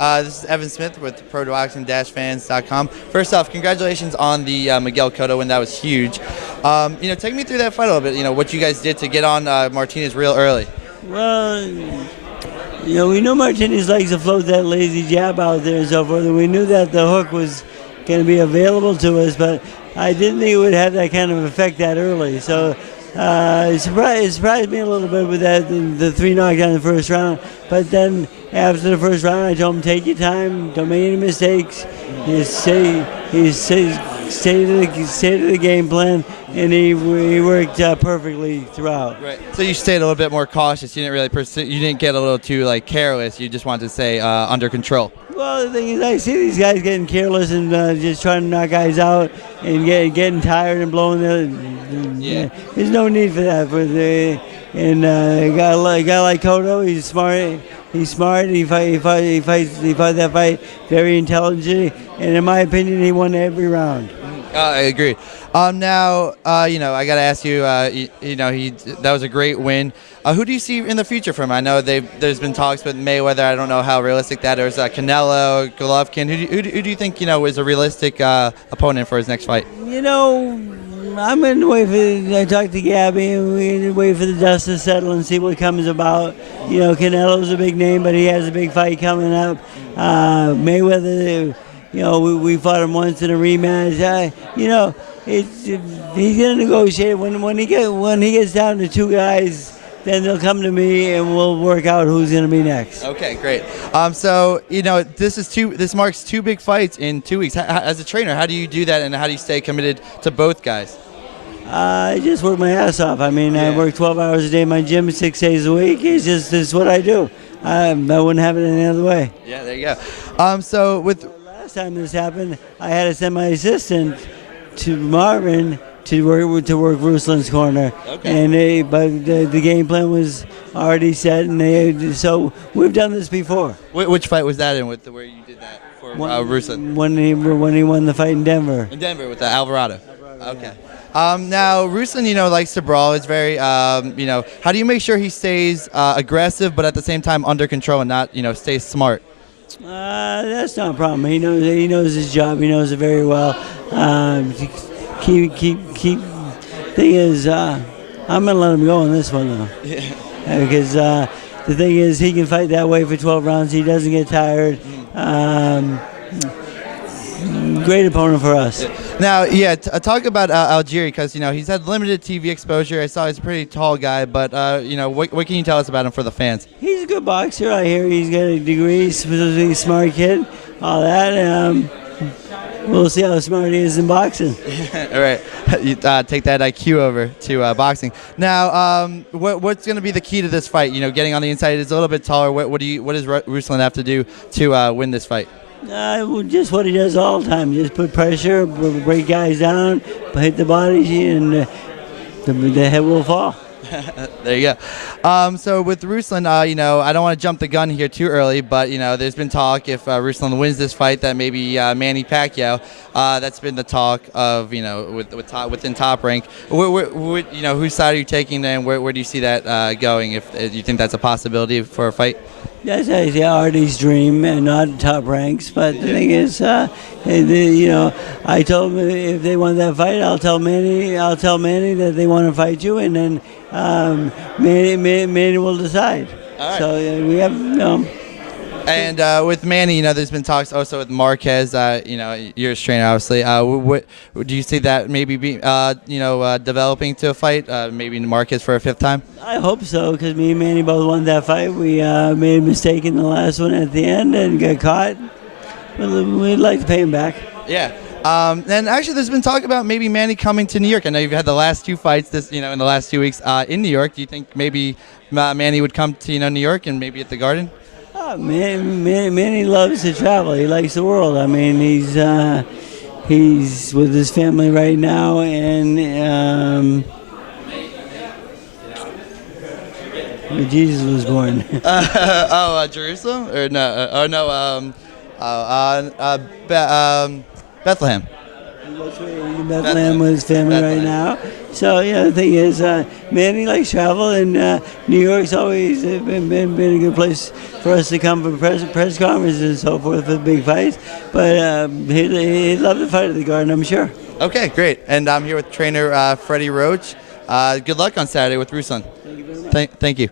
This is Evan Smith with ProBoxing-Fans.com. First off, congratulations on the Miguel Cotto win. That was huge. Take me through that fight a little bit. What you guys did to get on Martinez real early. Well, we know Martinez likes to float that lazy jab out there and so forth, and we knew that the hook was going to be available to us, but I didn't think it would have that kind of effect that early. So it surprised me a little bit with that, the 3 knockdown in the first round. But then after the first round, I told him, take your time, don't make any mistakes. Stay to the game plan, and he worked perfectly throughout. Right. So you stayed a little bit more cautious. You didn't really you didn't get a little too careless. You just wanted to stay under control. Well, the thing is, I see these guys getting careless and just trying to knock guys out and getting tired and blowing the. There's no need for that. A guy like Cotto, he's smart. He's smart. He fought that fight very intelligently, and in my opinion, he won every round. I agree. Now, I got to ask you. That was a great win. Who do you see in the future from him? I know there's been talks with Mayweather. I don't know how realistic that is. Canelo, Golovkin. Who do you think is a realistic opponent for his next fight? I'm going to wait for. I talked to Gabby, and we're going to wait for the dust to settle and see what comes about. Canelo's a big name, but he has a big fight coming up. Mayweather. We fought him once in a rematch. He's going to negotiate. When he gets down to 2 guys, then they'll come to me and we'll work out who's going to be next. Okay, great. This marks 2 big fights in 2 weeks. As a trainer, how do you do that, and how do you stay committed to both guys? I just work my ass off. I work 12 hours a day in my gym, 6 days a week. This is what I do. I wouldn't have it any other way. Yeah, there you go. Last time this happened, I had to send my assistant to Marvin to work Ruslan's corner, okay. But the game plan was already set, and so we've done this before. Which fight was that in? Where you did that for Ruslan? When he won the fight in Denver. In Denver with Alvarado. Okay. Yeah. Now Ruslan, likes to brawl. It's very, how do you make sure he stays aggressive, but at the same time under control and not, stays smart? That's not a problem. He knows his job. He knows it very well. Thing is, I'm gonna let him go on this one though. Yeah. Because the thing is, he can fight that way for 12 rounds. He doesn't get tired. Great opponent for us. Now, talk about Algieri, because he's had limited TV exposure. I saw he's a pretty tall guy, but what can you tell us about him for the fans? He's a good boxer. I hear he's got a degree. He's a smart kid. All that. We'll see how smart he is in boxing. All right, you take that IQ over to boxing. Now, what's going to be the key to this fight? Getting on the inside is a little bit taller. What does Ruslan have to do to win this fight? Just what he does all the time. Just put pressure, break guys down, hit the body, and the head will fall. There you go. So with Ruslan, I don't want to jump the gun here too early, but there's been talk if Ruslan wins this fight that maybe Manny Pacquiao. That's been the talk of within Top Rank. Whose side are you taking, and where do you see that going? If you think that's a possibility for a fight? That's Artie's dream, and not Top Ranks. But the thing is, I told him if they want that fight, I'll tell Manny that they want to fight you, and then Manny will decide. All right. So we have. And with Manny, there's been talks also with Marquez. You're his trainer, obviously. What do you see that maybe be, developing to a fight? Maybe Marquez for a 5th time. I hope so, because me and Manny both won that fight. We made a mistake in the last one at the end and got caught. We'd like to pay him back. Yeah. And actually, there's been talk about maybe Manny coming to New York. I know you've had the last 2 fights in the last 2 weeks in New York. Do you think maybe Manny would come to New York and maybe at the Garden? Manny loves to travel. He likes the world. He's with his family right now, and where Jesus was born. Jerusalem or no? Bethlehem. That's where in Bethlehem with his family right now. So, the thing is, Manny likes travel, and New York's always been a good place for us to come for press conferences and so forth for the big fights. But he'd love to fight at the Garden, I'm sure. Okay, great. And I'm here with trainer Freddie Roach. Good luck on Saturday with Ruslan. Thank you very much. Thank you.